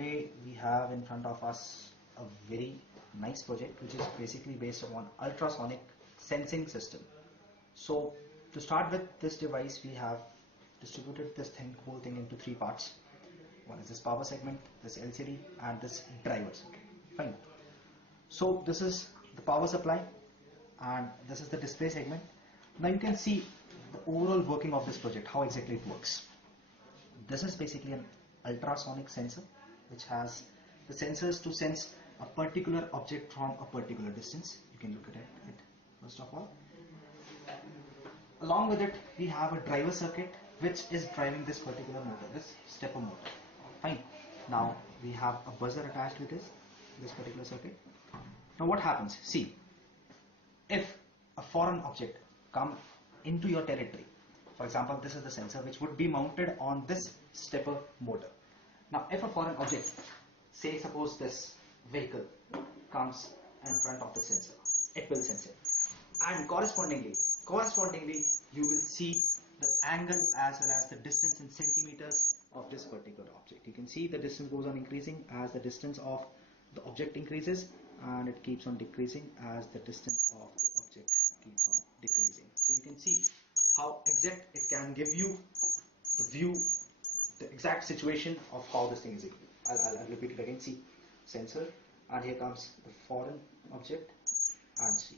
today we have in front of us a very nice project which is basically based on ultrasonic sensing system. So to start with this device, we have distributed this whole thing into three parts. One is this power segment, this LCD, and this driver circuit. Fine. So this is the power supply and this is the display segment. Now you can see the overall working of this project, how exactly it works. This is basically an ultrasonic sensor which has the sensors to sense a particular object from a particular distance. You can look at it first of all. Along with it, we have a driver circuit which is driving this particular motor, this stepper motor. Fine. Now we have a buzzer attached with this particular circuit. Now what happens? See, if a foreign object comes into your territory, for example, this is the sensor which would be mounted on this stepper motor. Now if a foreign object, say suppose this vehicle comes in front of the sensor, it will sense it, and correspondingly you will see the angle as well as the distance in centimeters of this particular object. You can see the distance goes on increasing as the distance of the object increases, and it keeps on decreasing as the distance of the object keeps on decreasing. So you can see how exact it can give you the view, the exact situation of how this thing is. I'll repeat it again. See, sensor, and here comes the foreign object, and see.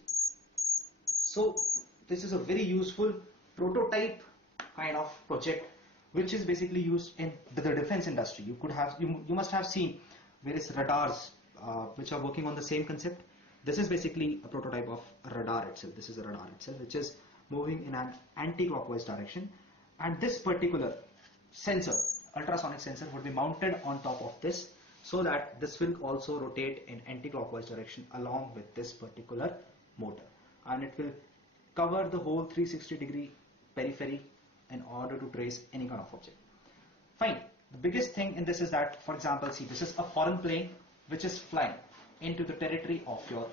So this is a very useful prototype kind of project which is basically used in the defense industry. You must have seen various radars which are working on the same concept. This is basically a prototype of a radar itself. This is a radar itself which is moving in an anti-clockwise direction, and this particular sensor, ultrasonic sensor, would be mounted on top of this so that this will also rotate in anti-clockwise direction along with this particular motor, and it will cover the whole 360-degree periphery in order to trace any kind of object. Fine. The biggest thing in this is that, for example, see, this is a foreign plane which is flying into the territory of your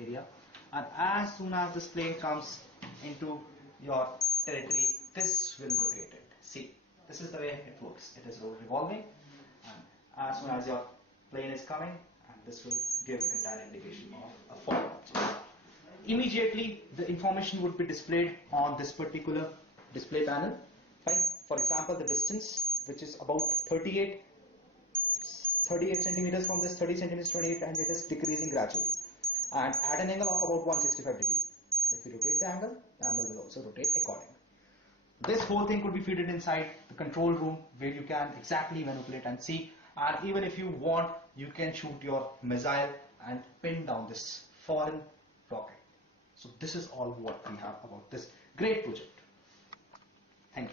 area, and as soon as this plane comes into your territory, this will rotate it. See, this is the way it works. It is revolving, and as soon as your plane is coming, and this will give a direct indication of a foreign object. Immediately the information would be displayed on this particular display panel. Fine. For example, the distance, which is about 38 centimeters from this, 30 centimeters, 28, and it is decreasing gradually, and at an angle of about 165 degrees. And if we rotate the angle will also rotate accordingly. This whole thing could be fitted inside the control room where you can exactly manipulate and see, and even if you want, you can shoot your missile and pin down this foreign rocket. So this is all what we have about this great project. Thank you.